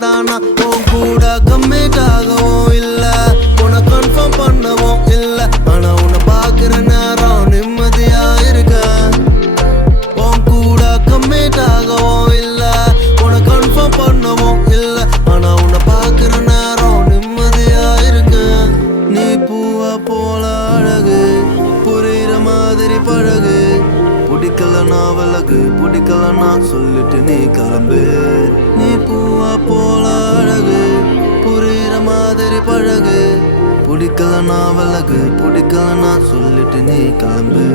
தானா உன் கூட கம்மிட் ஆகவும் இல்ல உன்னை கன்ஃபார்ம் பண்ணவும் இல்ல ஆனா உன்னை பாக்குற நேரம் நிம்மதியா இருக்க உன் கூட கம்மிட் ஆகவும் இல்ல உன்னை கன்ஃபார்ம் பண்ணவும் இல்ல ஆனா உன்னை பாக்குற நேரம் நிம்மதியா இருக்க நீ பூவா போல அழகு புரியுற மாதிரி பழகு பிடிக்கலனா விலகு பிடிக்கலனா சொல்லிட்டு நீ கிளம்பு நீ பூவா போல அழகு புரியுற மாதிரி பழகு பிடிக்கலனா விலகு பிடிக்கலனா சொல்லிட்டு நீ கிளம்பு